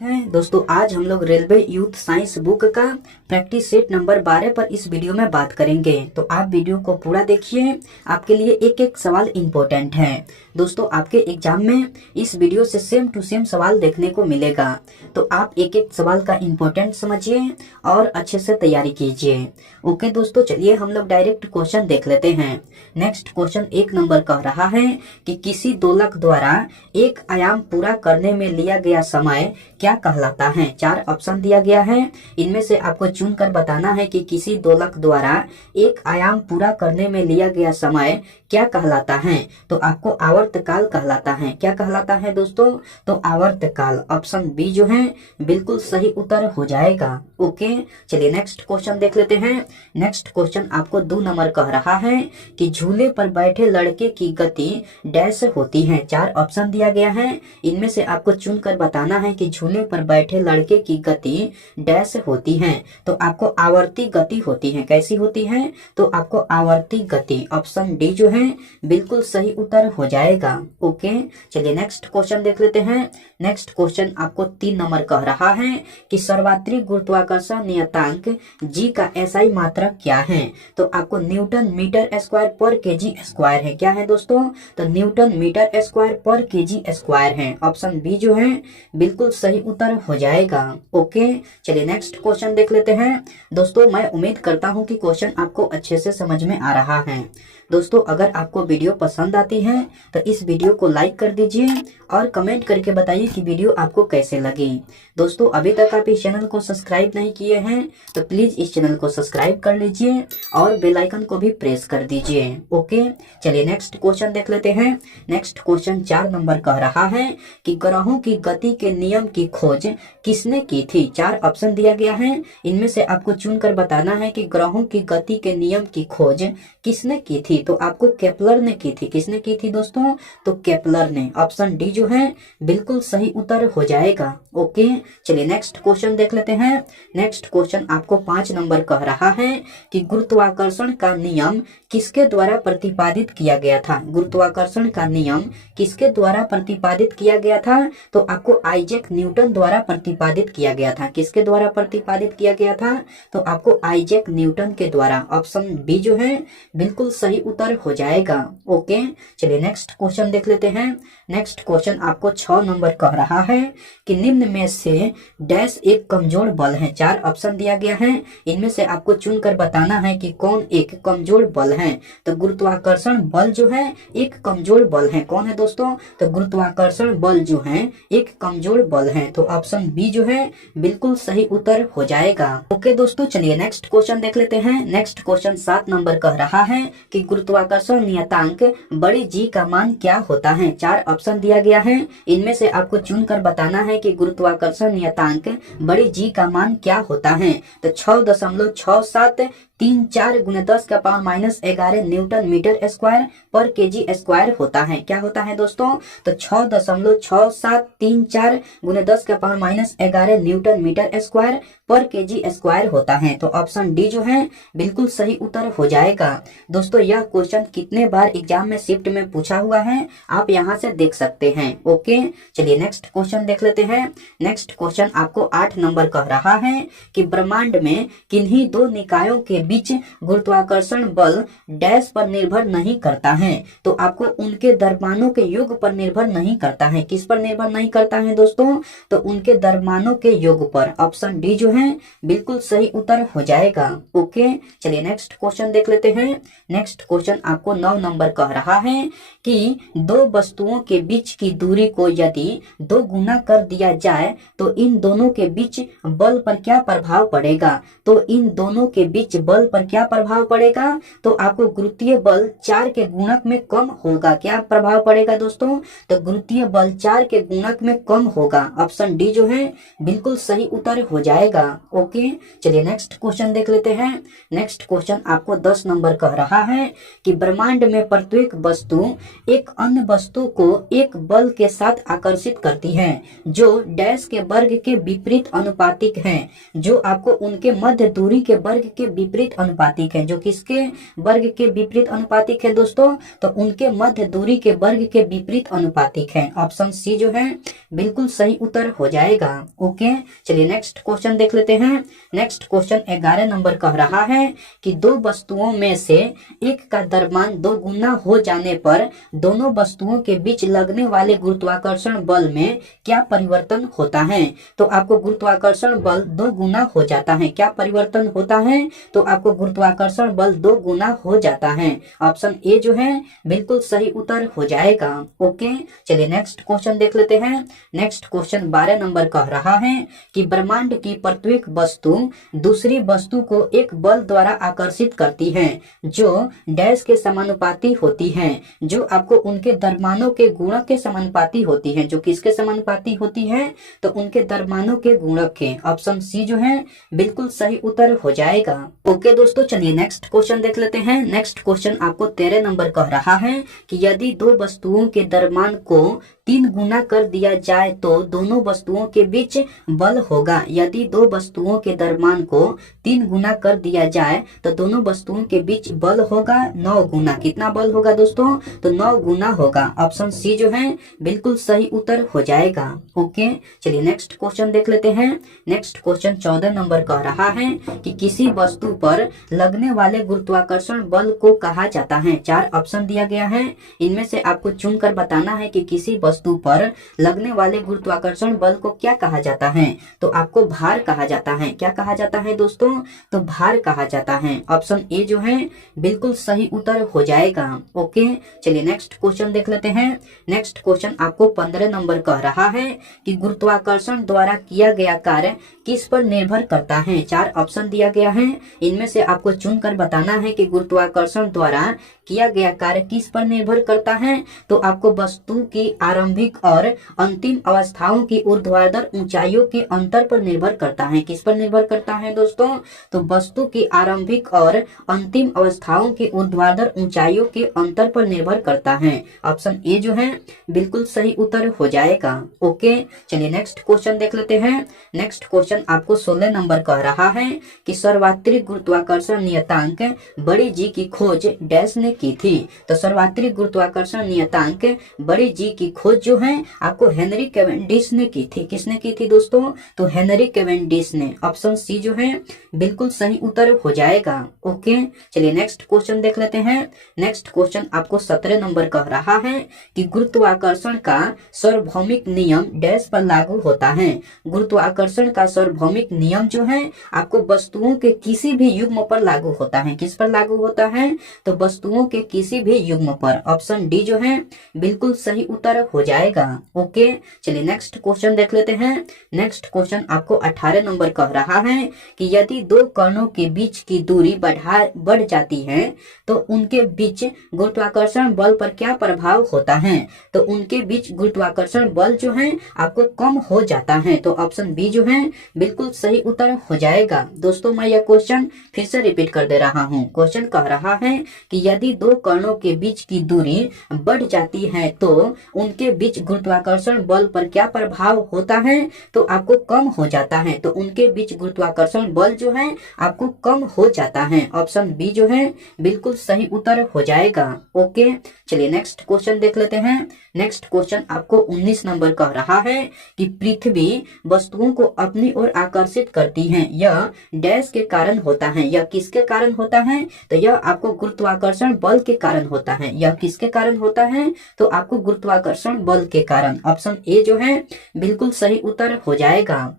हैं दोस्तों, आज हम लोग रेलवे यूथ साइंस बुक का प्रैक्टिस सेट नंबर 12 पर इस वीडियो में बात करेंगे। तो आप वीडियो को पूरा देखिए, आपके लिए एक एक सवाल इम्पोर्टेंट है। दोस्तों, आपके एग्जाम में इस वीडियो से सेम टू सेम सवाल देखने को मिलेगा, तो आप एक एक सवाल का इम्पोर्टेंट समझिए और अच्छे से तैयारी कीजिए। ओके दोस्तों, चलिए हम लोग डायरेक्ट क्वेश्चन देख लेते हैं। नेक्स्ट क्वेश्चन 1 नंबर कह रहा है कि किसी दोलक द्वारा एक आयाम पूरा करने में लिया गया समय क्या कहलाता है। 4 ऑप्शन दिया गया है, इनमें से आपको चुनकर बताना है कि किसी दोलक द्वारा एक आयाम पूरा करने में लिया गया समय क्या कहलाता है। तो आपको आवर्तकाल कहलाता है। क्या कहलाता है दोस्तों? तो आवर्तकाल। ऑप्शन बी जो है बिल्कुल सही उत्तर हो जाएगा। ओके, चलिए नेक्स्ट क्वेश्चन देख लेते हैं। नेक्स्ट क्वेश्चन आपको 2 नंबर कह रहा है कि झूले पर बैठे लड़के की गति डैश होती है। 4 ऑप्शन दिया गया है, इनमें से आपको चुनकर बताना है कि झूले पर बैठे लड़के की गति डैश होती है। तो आपको आवर्ती गति होती है। कैसी होती है? तो आपको आवर्ती गति। ऑप्शन डी जो है बिल्कुल सही उत्तर हो जाएगा। ओके, चलिए नेक्स्ट क्वेश्चन देख लेते हैं। नेक्स्ट क्वेश्चन आपको 3 नंबर कह रहा है कि सर्वात्रिक गुरुत्वाकर्षण नियतांक जी का एसआई मात्रक क्या है। तो आपको न्यूटन मीटर स्क्वायर पर केजी स्क्वायर है। क्या है दोस्तों? तो न्यूटन मीटर स्क्वायर पर केजी स्क्वायर है। ऑप्शन बी जो है बिल्कुल सही उत्तर हो जाएगा। ओके, चलिए नेक्स्ट क्वेश्चन देख लेते हैं। दोस्तों, मैं उम्मीद करता हूं कि क्वेश्चन आपको अच्छे से समझ में आ रहा है। दोस्तों, अगर आपको वीडियो पसंद आती है तो इस वीडियो को लाइक कर दीजिए और कमेंट करके बताइए कि वीडियो आपको कैसे लगी। दोस्तों, अभी तक आप इस चैनल को सब्सक्राइब नहीं किए हैं तो प्लीज इस चैनल को सब्सक्राइब कर लीजिए और बेल आइकन को भी प्रेस कर दीजिए। ओके, चलिए नेक्स्ट क्वेश्चन देख लेते हैं। नेक्स्ट क्वेश्चन 4 नंबर कह रहा है कि ग्रहों की गति के नियम की खोज किसने की थी। 4 ऑप्शन दिया गया है, इनमें से आपको चुनकर बताना है कि ग्रहों की गति के नियम की खोज किसने की थी। तो आपको केपलर ने की थी। किसने की थी दोस्तों? तो केपलर ने। ऑप्शन डी जो है बिल्कुल सही उत्तर हो जाएगा। ओके, चलिए नेक्स्ट क्वेश्चन देख लेते हैं। नेक्स्ट क्वेश्चन आपको 5 नंबर कह रहा है कि गुरुत्वाकर्षण का नियम किसके द्वारा प्रतिपादित किया गया था। गुरुत्वाकर्षण का नियम किसके द्वारा प्रतिपादित किया गया था? तो आपको आइजैक न्यूटन द्वारा प्रतिपादित किया गया था। किसके द्वारा प्रतिपादित किया गया था? तो आपको आइजैक न्यूटन के द्वारा। ऑप्शन बी जो है बिल्कुल सही उत्तर हो जाएगा। ओके, चलिए नेक्स्ट क्वेश्चन देख लेते हैं। नेक्स्ट क्वेश्चन आपको 6 नंबर कह रहा है कि निम्न में से डैश एक कमजोर बल है। 4 ऑप्शन दिया गया है, इनमें से आपको चुनकर बताना है कि कौन एक कमजोर बल है। तो गुरुत्वाकर्षण बल जो है एक कमजोर बल है। कौन है दोस्तों? तो गुरुत्वाकर्षण बल जो है एक कमजोर बल है। तो ऑप्शन बी जो है बिल्कुल सही उत्तर हो जाएगा। ओके दोस्तों, चलिए नेक्स्ट क्वेश्चन देख लेते हैं। नेक्स्ट क्वेश्चन 7 नंबर कह रहा है कि गुरुत्वाकर्षण नियतांक बड़ी जी का मान क्या होता है। 4 ऑप्शन दिया गया है, इनमें से आपको चुनकर बताना है कि गुरुत्वाकर्षण नियतांक बड़ी जी का मान क्या होता है। तो 6.6734 गुने 10 का पावर -11 न्यूटन मीटर स्क्वायर पर केजी स्क्वायर होता है। क्या होता है दोस्तों? तो 6.6734 गुने 10 का पावर -11 न्यूटन मीटर स्क्वायर पर केजी स्क्वायर होता है। तो ऑप्शन डी जो है बिल्कुल सही उत्तर हो जाएगा। दोस्तों, यह क्वेश्चन कितने बार एग्जाम में शिफ्ट में पूछा हुआ है आप यहाँ से देख सकते हैं। ओके, चलिए नेक्स्ट क्वेश्चन देख लेते हैं। नेक्स्ट क्वेश्चन आपको 8 नंबर कह रहा है कि ब्रह्मांड में किन्हीं 2 निकायों के बीच गुरुत्वाकर्षण बल डैश पर निर्भर नहीं करता है। तो आपको उनके द्रव्यमानों के योग पर निर्भर नहीं करता है। किस पर निर्भर नहीं करता है दोस्तों? तो उनके द्रव्यमानों के योग पर। ऑप्शन डी जो है बिल्कुल सही उत्तर हो जाएगा। ओके, चलिए नेक्स्ट क्वेश्चन देख लेते हैं। नेक्स्ट क्वेश्चन आपको 9 नंबर कह रहा है कि 2 वस्तुओं के बीच की दूरी को यदि 2 गुना कर दिया जाए तो इन दोनों के बीच बल पर क्या प्रभाव पड़ेगा। तो इन दोनों के बीच बल पर क्या प्रभाव पड़ेगा? तो आपको गुरुत्वीय बल 4 के गुणक में कम होगा। क्या प्रभाव पड़ेगा दोस्तों? तो गुरुत्वीय बल 4 के गुणक में कम होगा। ऑप्शन डी जो है बिल्कुल सही उत्तर हो जाएगा। ओके, चलिए नेक्स्ट क्वेश्चन देख लेते हैं। नेक्स्ट क्वेश्चन आपको 10 नंबर कह रहा है कि ब्रह्मांड में प्रत्येक वस्तु एक अन्य वस्तु को एक बल के साथ आकर्षित करती है जो डैश के वर्ग के विपरीत अनुपातिक है, जो आपको उनके मध्य दूरी के वर्ग के विपरीत अनुपातिक है। जो किसके वर्ग के विपरीत अनुपातिक है दोस्तों? तो उनके मध्य दूरी के वर्ग के विपरीत अनुपातिक है। ऑप्शन सी जो है बिल्कुल सही उत्तर हो जाएगा। ओके, चलिए नेक्स्ट क्वेश्चन देख लेते हैं। नेक्स्ट क्वेश्चन 11 नंबर कह रहा है कि दो वस्तुओं में से एक का द्रव्यमान 2 गुना हो जाने पर दोनों वस्तुओं के बीच लगने वाले गुरुत्वाकर्षण बल में क्या परिवर्तन होता है? तो आपको गुरुत्वाकर्षण बल 2 गुना हो जाता है। क्या परिवर्तन होता है? तो आपको गुरुत्वाकर्षण बल 2 गुना हो जाता है। ऑप्शन ए जो है बिल्कुल सही उत्तर हो जाएगा। ओके, चलिए नेक्स्ट क्वेश्चन देख लेते हैं। नेक्स्ट क्वेश्चन 12 नंबर कह रहा है कि ब्रह्मांड की प्रत्येक वस्तु दूसरी वस्तु को एक बल द्वारा आकर्षित करती है जो डैश के समानुपाती होती है, जो आपको उनके द्रव्यमानों के गुणक के समानुपाती होती है। जो किसके समानुपाती होती है? तो उनके द्रव्यमानों के गुणक के। ऑप्शन सी जो है बिल्कुल सही उत्तर हो जाएगा। ओके दोस्तों, चलिए नेक्स्ट क्वेश्चन देख लेते हैं। नेक्स्ट क्वेश्चन आपको 13 नंबर कह रहा है कि यदि दो वस्तुओं के द्रव्यमान को 3 गुना कर दिया जाए तो दोनों वस्तुओं के बीच बल होगा। यदि दो वस्तुओं के द्रव्यमान को 3 गुना कर दिया जाए तो दोनों वस्तुओं के बीच बल होगा 9 गुना। कितना बल होगा दोस्तों? तो 9 गुना होगा। ऑप्शन सी जो है बिल्कुल सही उत्तर हो जाएगा। ओके, चलिए नेक्स्ट क्वेश्चन देख लेते हैं। नेक्स्ट क्वेश्चन 14 नंबर कह रहा है कि किसी वस्तु पर लगने वाले गुरुत्वाकर्षण बल को कहा जाता है। 4 ऑप्शन दिया गया है, इनमें से आपको चुनकर बताना है कि किसी वस्तु पर लगने वाले गुरुत्वाकर्षण बल को क्या कहा जाता है। तो आपको भार कहा जाता है। क्या कहा जाता है दोस्तों? तो भार कहा जाता है। ऑप्शन ए जो है बिल्कुल सही उत्तर हो जाएगा। ओके, चलिए नेक्स्ट क्वेश्चन देख लेते हैं। नेक्स्ट क्वेश्चन आपको 15 नंबर कह रहा है कि गुरुत्वाकर्षण द्वारा किया गया कार्य किस पर निर्भर करता है। 4 ऑप्शन दिया गया है, इनमें से आपको चुनकर बताना है कि गुरुत्वाकर्षण द्वारा किया गया कार्य किस पर निर्भर करता है। तो आपको वस्तु की आरंभिक और अंतिम अवस्थाओं की ऊर्ध्वाधर ऊंचाइयों के अंतर पर निर्भर करता है। किस पर निर्भर करता है दोस्तों? तो वस्तु की आरंभिक और अंतिम अवस्थाओं की ऊर्ध्वाधर ऊंचाइयों के अंतर पर निर्भर करता है। ऑप्शन ए जो है बिल्कुल सही उत्तर हो जाएगा। ओके, चलिए नेक्स्ट क्वेश्चन देख लेते हैं। नेक्स्ट क्वेश्चन आपको 16 नंबर कह रहा है कि सर्वात्रिक गुरुत्वाकर्षण नियतांक बड़ी जी की खोज डैश ने की थी। तो सर्वात्रिक गुरुत्वाकर्षण नियतांक बड़ी जी की खोज जो है आपको हेनरी कैवेंडिश ने की थी। किसने की थी दोस्तों? तो हेनरी कैवेंडिश ने। ऑप्शन सी जो है बिल्कुल सही उत्तर हो जाएगा। ओके, चलिए नेक्स्ट क्वेश्चन देख लेते हैं। नेक्स्ट क्वेश्चन आपको 17 नंबर कह रहा है कि गुरुत्वाकर्षण का सार्वभौमिक नियम डैश पर लागू होता है। गुरुत्वाकर्षण का सार्वभौमिक नियम जो है आपको वस्तुओं के किसी भी युग्म पर लागू होता है। किस पर लागू होता है? तो वस्तुओं के किसी भी युग्म पर। ऑप्शन डी जो है बिल्कुल सही उत्तर हो जाएगा। ओके, चलिए नेक्स्ट क्वेश्चन देख लेते हैं। नेक्स्ट क्वेश्चन आपको 18 नंबर कह रहा है कि यदि दो कणों के बीच की दूरी बढ़ जाती है तो उनके बीच गुरुत्वाकर्षण बल पर क्या प्रभाव होता है। तो उनके बीच गुरुत्वाकर्षण बल जो है आपको कम हो जाता है। तो ऑप्शन बी जो है बिल्कुल सही उत्तर हो जाएगा। दोस्तों मैं यह क्वेश्चन फिर से रिपीट कर दे रहा हूँ। क्वेश्चन कह रहा है कि यदि दो कणों के बीच की दूरी बढ़ जाती है तो उनके बीच गुरुत्वाकर्षण बल पर क्या प्रभाव होता है। तो आपको कम हो जाता है। तो उनके बीच गुरुत्वाकर्षण बल जो है आपको कम हो जाता है। ऑप्शन बी जो है बिल्कुल सही उत्तर हो जाएगा। ओके, चलिए नेक्स्ट क्वेश्चन देख लेते हैं। नेक्स्ट क्वेश्चन आपको 19 नंबर कह रहा है कि पृथ्वी वस्तुओं को अपनी ओर आकर्षित करती है। यह डैश के कारण होता है। यह किसके कारण होता है? तो यह आपको गुरुत्वाकर्षण बल के कारण होता है। यह किसके कारण होता है? तो आपको गुरुत्वाकर्षण बल के कारण। ऑप्शन ए जो है बिल्कुल सही उत्तर हो जाएगा।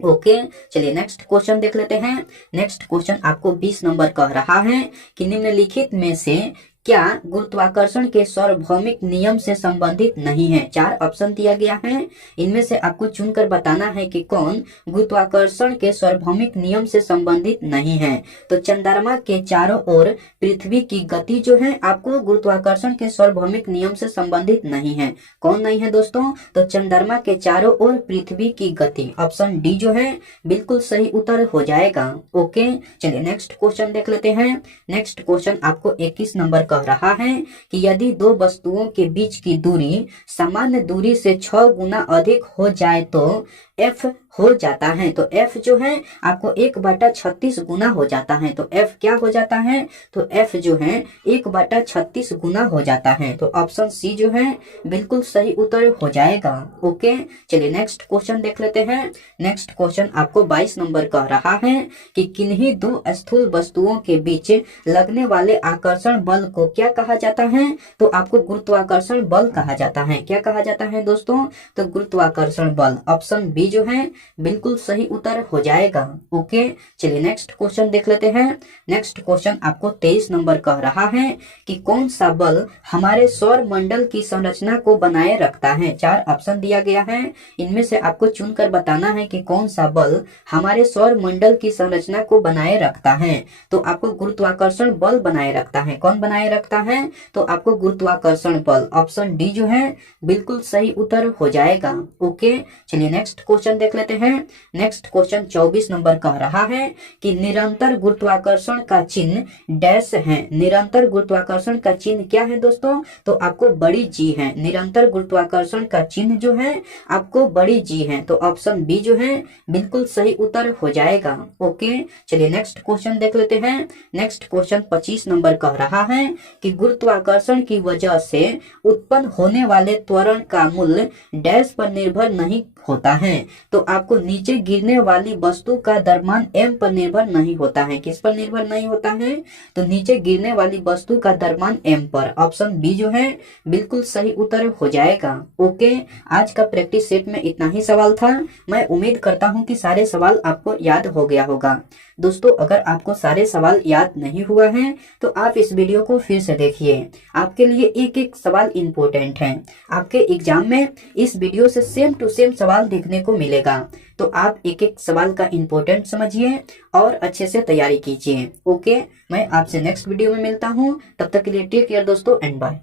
ओके, चलिए नेक्स्ट क्वेश्चन देख लेते हैं। नेक्स्ट क्वेश्चन आपको 20 नंबर कह रहा है कि निम्नलिखित में से क्या गुरुत्वाकर्षण के सार्वभौमिक नियम से संबंधित नहीं है। 4 ऑप्शन दिया गया है, इनमें से आपको चुनकर बताना है कि कौन गुरुत्वाकर्षण के सार्वभौमिक नियम से संबंधित नहीं है। तो चंद्रमा के चारों ओर पृथ्वी की गति जो है आपको गुरुत्वाकर्षण के सार्वभौमिक नियम से संबंधित नहीं है। कौन नहीं है दोस्तों? तो चंद्रमा के चारों ओर पृथ्वी की गति, ऑप्शन डी जो है बिल्कुल सही उत्तर हो जाएगा। ओके, चलिए नेक्स्ट क्वेश्चन देख लेते हैं। नेक्स्ट क्वेश्चन आपको 21 नंबर कह रहा है कि यदि दो वस्तुओं के बीच की दूरी सामान्य दूरी से 6 गुना अधिक हो जाए तो f हो जाता है। तो f जो है आपको 1/36 गुना हो जाता है। तो f क्या हो जाता है? तो f जो है 1/36 गुना हो जाता है। तो ऑप्शन सी जो है बिल्कुल सही उत्तर हो जाएगा। ओके, चलिए नेक्स्ट क्वेश्चन देख लेते हैं। नेक्स्ट क्वेश्चन आपको 22 नंबर कह रहा है कि किन्हीं दो स्थूल वस्तुओं के बीच लगने वाले आकर्षण बल को क्या कहा जाता है? तो आपको गुरुत्वाकर्षण बल कहा जाता है। क्या कहा जाता है दोस्तों? तो गुरुत्वाकर्षण बल, ऑप्शन बी जो है बिल्कुल सही उत्तर हो जाएगा। ओके, चलिए नेक्स्ट क्वेश्चन देख लेते हैं। नेक्स्ट क्वेश्चन आपको 23 नंबर कह रहा है कि कौन सा बल हमारे सौर मंडल की संरचना को बनाए रखता है। 4 ऑप्शन दिया गया है, इनमें से आपको चुनकर बताना है कि कौन सा बल हमारे सौर मंडल की संरचना को बनाए रखता है। तो आपको गुरुत्वाकर्षण बल बनाए रखता है। कौन बनाए रखता है? तो आपको गुरुत्वाकर्षण बल, ऑप्शन डी जो है बिल्कुल सही उत्तर हो जाएगा। ओके, चलिए नेक्स्ट क्वेश्चन देख लेते हैं। नेक्स्ट क्वेश्चन 24 नंबर कह रहा है कि निरंतर गुरुत्वाकर्षण का चिन्ह डैश है। निरंतर गुरुत्वाकर्षण का चिन्ह क्या है दोस्तों? तो आपको बड़ी जी है। निरंतर गुरुत्वाकर्षण का चिन्ह जो है आपको बड़ी जी है। तो ऑप्शन बी जो है बिल्कुल सही उत्तर हो जाएगा। ओके, चलिए नेक्स्ट क्वेश्चन देख लेते हैं। नेक्स्ट क्वेश्चन 25 नंबर कह रहा है कि गुरुत्वाकर्षण की वजह से उत्पन्न होने वाले त्वरण का मूल्य डैश पर निर्भर नहीं होता है। तो आपको नीचे गिरने वाली वस्तु का द्रव्यमान m पर निर्भर नहीं होता है। किस पर निर्भर नहीं होता है? तो नीचे गिरने वाली वस्तु का द्रव्यमान m पर, ऑप्शन बी जो है बिल्कुल सही उत्तर हो जाएगा। ओके, आज का प्रैक्टिस सेट में इतना ही सवाल था। मैं उम्मीद करता हूं कि सारे सवाल आपको याद हो गया होगा। दोस्तों, अगर आपको सारे सवाल याद नहीं हुआ है तो आप इस वीडियो को फिर से देखिए। आपके लिए एक एक सवाल इम्पोर्टेंट है। आपके एग्जाम में इस वीडियो से सेम टू सेम सवाल देखने को मिलेगा। तो आप एक एक सवाल का इम्पोर्टेंट समझिए और अच्छे से तैयारी कीजिए। ओके, मैं आपसे नेक्स्ट वीडियो में मिलता हूँ। तब तक के लिए टेक केयर दोस्तों एंड बाय।